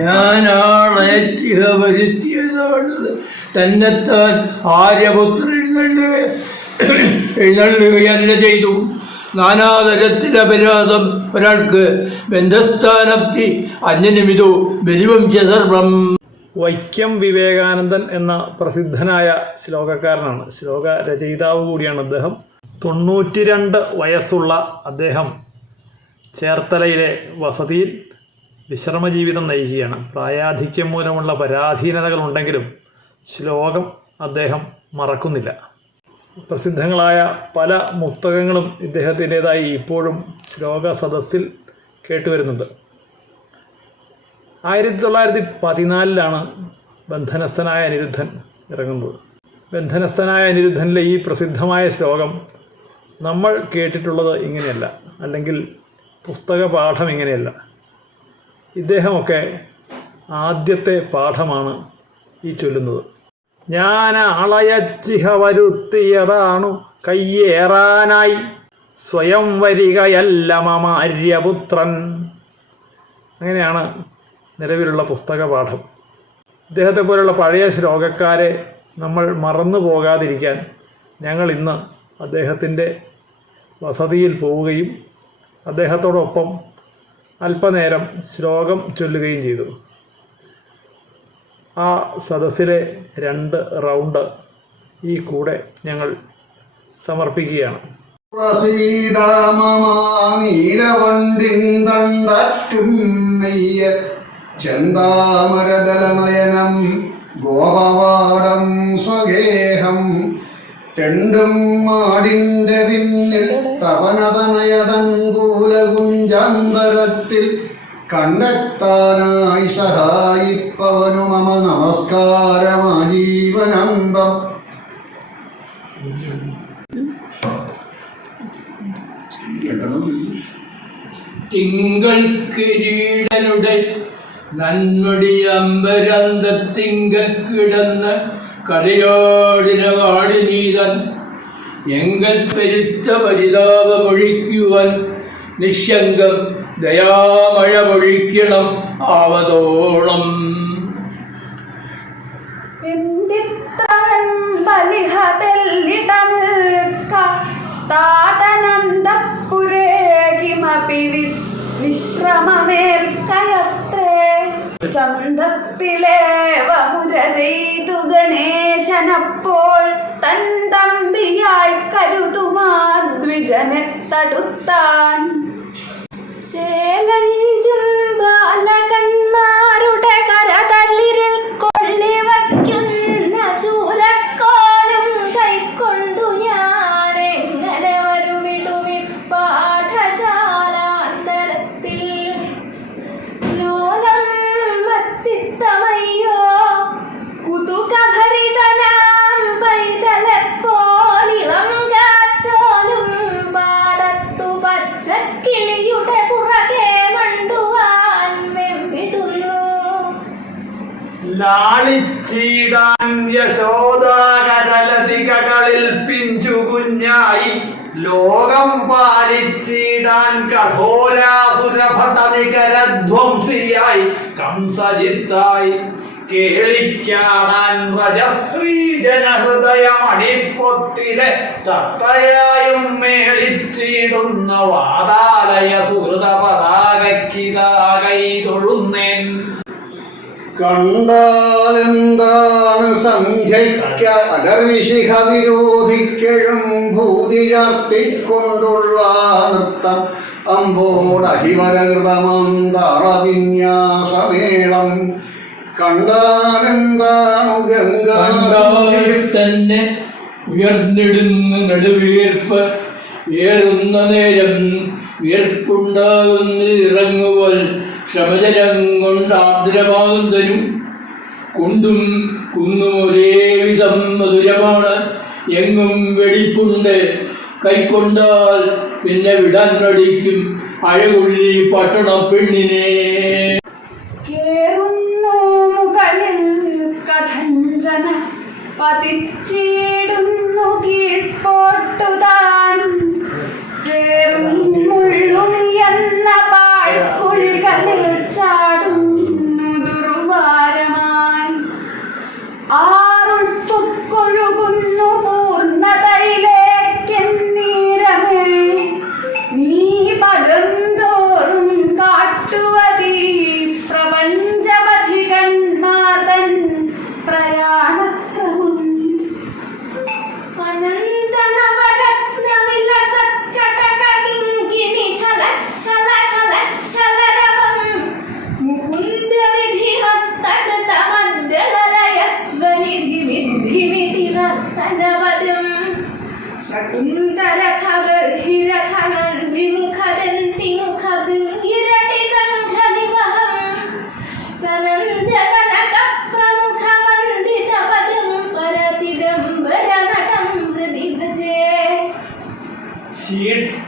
ഞാനാളേറ്റിക വരുത്തിയതാണത്. തന്നെത്താൻ ആര്യപുത്രൻ എഴുന്നള്ളുകയല്ല ചെയ്തു. നാനാതരത്തിൽ അപരാധം ഒരാൾക്ക് ബന്ധസ്ഥാനത്തി അന്യനിമിതോ ബലിവംശസർവം. വൈക്കം വിവേകാനന്ദൻ എന്ന പ്രസിദ്ധനായ ശ്ലോകക്കാരനാണ്, ശ്ലോക രചയിതാവ് കൂടിയാണ് അദ്ദേഹം. 92 വയസ്സുള്ള അദ്ദേഹം ചേർത്തലയിലെ വസതിയിൽ വിശ്രമജീവിതം നയിക്കുകയാണ്. പ്രായാധിക്യം മൂലമുള്ള പരാധീനതകളുണ്ടെങ്കിലും ശ്ലോകം അദ്ദേഹം മറക്കുന്നില്ല. പ്രസിദ്ധങ്ങളായ പല മുക്തകങ്ങളും ഇദ്ദേഹത്തിൻ്റേതായി ഇപ്പോഴും ശ്ലോക സദസ്സിൽ കേട്ടുവരുന്നുണ്ട്. 1914 ബന്ധനസ്ഥനായ അനിരുദ്ധൻ ഇറങ്ങുന്നത്. ബന്ധനസ്ഥനായ അനിരുദ്ധനിലെ ഈ പ്രസിദ്ധമായ ശ്ലോകം നമ്മൾ കേട്ടിട്ടുള്ളത് ഇങ്ങനെയല്ല, അല്ലെങ്കിൽ പുസ്തക പാഠം ഇങ്ങനെയല്ല. ഇദ്ദേഹമൊക്കെ ആദ്യത്തെ പാഠമാണ് ഈ ചൊല്ലുന്നത്. ഞാൻ ആളയച്ചിഹ വരുത്തിയതാണു കയ്യേറാനായി, സ്വയം വരികയല്ല മമ ആര്യപുത്രൻ. അങ്ങനെയാണ് നിലവിലുള്ള പുസ്തക പാഠം. ഇദ്ദേഹത്തെ പോലുള്ള പഴയ ശ്ലോകക്കാരെ നമ്മൾ മറന്നു പോകാതിരിക്കാൻ ഞങ്ങൾ ഇന്ന് അദ്ദേഹത്തിൻ്റെ വസതിയിൽ പോവുകയും അദ്ദേഹത്തോടൊപ്പം അല്പനേരം ശ്ലോകം ചൊല്ലുകയും ചെയ്തു. ആ സദസ്സിലെ 2 റൗണ്ട് ഈ കൂടെ ഞങ്ങൾ സമർപ്പിക്കുകയാണ്. ചെന്താമരദലനയനം ഗോപവാടം സ്വഗേഹം തെണ്ടും മാടിൻ്റെ പിന്നിൽ തവനതനയതങ്കൂലകുഞ്ചാന്തരത്തിൽ കണ്ടെത്താനായി സഹായിപ്പവനു മമ നമസ്കാരമാജീവനന്തം. തിങ്കൾ കിരീടനുടെ നന്മടി അമ്പരന്തത്തിങ്ക കിടന്ന് കളിയോടിന കാടിനീതൻ എങ്കൽ പെരുത്ത പരിതാപമൊഴിക്കുവാൻ നിശങ്കം ദയാമഴ പൊഴിക്കണം ആവതോളം. വിശ്രമമേൽക്കയത്രേ ചന്ദ്രത്തിലെ വമുര ചെയ്തു ഗണേശനപ്പോൾ തൻ തമ്പിയായി കരുതുമാദ്വിജനെ തടുത്താൻ. ചേലഞ്ചും ബാലകന്മാരുടെ കരതളിരിൽ കൊള്ളിവയ്ക്കുന്ന ചൂരക്കോലും കൈക്കൊണ്ടു ഞാൻ എങ്ങനെ വരുവിടുവി പാഠശാലാന്തരത്തിൽ. ലോലം വച്ചിത്തമയ്യോ കുതുകഭരിതനാം പൈതലെപ്പോലിളം കാറ്റോലും പാടത്തു പച്ചക്കിളിയുടെ പുറകെ മണ്ടുവാൻ വെമ്പിടുന്നു. ലാളിച്ചിടാൻ യശോദാകരലതികകളിൽ പിഞ്ചുകുഞ്ഞായി, ലോകം പാലിച്ചിടാൻ കഠോരാസുരഭടനികരധ്വംസിയായി, കംസജിത്തായി കേളിക്കാടാൻ വ്രജസ്ത്രീ ജനഹൃദയമണിപ്പൊത്തിലെ തത്തയായും മേളിച്ചിടുന്ന വാതാലയ സുഹൃത പതാകൈ തൊഴുന്നേൻ. കണ്ടാലെന്താണ് സന്ധ്യയ്ക്ക അലർവിശിഖ വിരോധിക്കഴും ഭൂതി ചർത്തിക്കൊണ്ടുള്ള നൃത്തം അമ്പോടഹിവരകൃതമം താളവിന്യാസമേളം. കണ്ടാലെന്താണു ഗംഗാൽ തന്നെ ഉയർന്നിടുന്ന നടുവീർപ്പ് ഏറുന്ന നേരം വിയർപ്പുണ്ടാകുന്ന ഇറങ്ങുവൽ ശ്രമജലം കൊണ്ടാർദ്രമാകുന്നതിനും കുണ്ടും കുന്നും ഒരേവിധം മധുരമാണ്. എങ്ങും വെടിപ്പുണ്ട്, കൈക്കൊണ്ടാൽ പിന്നെ വിടാൻ മടിക്കും അഴകുള്ളി പട്ടണ പെണ്ണിനെ. കേറുന്നു മുകളിൽ കഥഞ്ചന പതിച്ചിടുന്നു കീഴ്പോട്ടുതാൻ. ചേറും മുള്ളുമിയെന്ന പാഴ്പുഴികളിൽ ചാട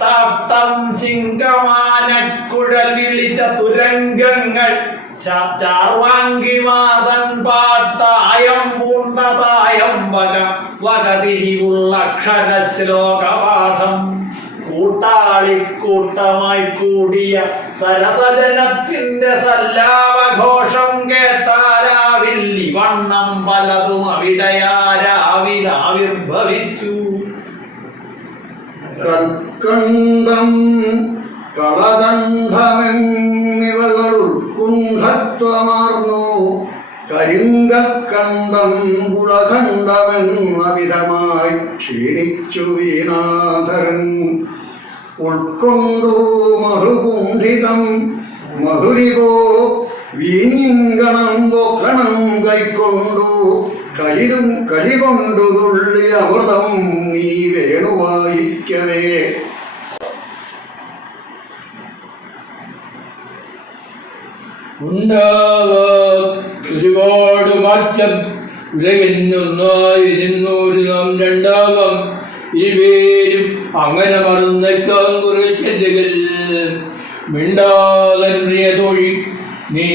താപ്തം സിംഗമാനക്കുഴൽ വിളിച്ച തുരങ്കങ്ങൾ ചാർവാങ്കിമാതൻ പാട്ടായം പൂണ്ടതായം വകതിരിവുള്ള അക്ഷരശ്ലോകപാഠം കൂട്ടാളിക്കൂട്ടമായി കൂടിയ സരസജനത്തിന്റെ സല്ലാപഘോഷം കേട്ടാലാവില്ലി വണ്ണം പലതും അവിടയാരാവിലാവിർഭവിച്ചു. കൽക്കണ്ടം കളകണ്ഠമെന്നിവകൾ ഉത്കുണ്ഠത്വമാർന്നു കരിങ്കൽക്കണ്ടം കുളഖണ്ഡമെന്ന വിധമായി ക്ഷീണിച്ചു വീണാധരൻ. ഉൾക്കൊണ്ടു മധുകുണ്ഠിതം മധുരിപോ വീഞ്ഞിങ്കണം പൊക്കണം കൈക്കൊണ്ടു കളികൊണ്ടു തുള്ളി അമൃതം നീ വേണുവായിക്കവേ. ഒരുപാട് മാറ്റം ഉലകെന്നൊന്നായിരുന്നൂര് നാം രണ്ടാവാം ഇരുപേരും അങ്ങനെ മറന്നേക്കാൻ കുറച്ചെല്ലുകൾ മിണ്ടാതൻ പ്രിയ തൊഴി നീ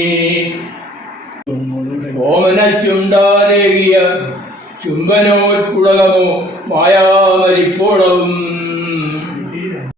ഓമനച്ചുണ്ടാരേകിയ ചുംബനോത്പുളകമോ മായാമരിപ്പോളവും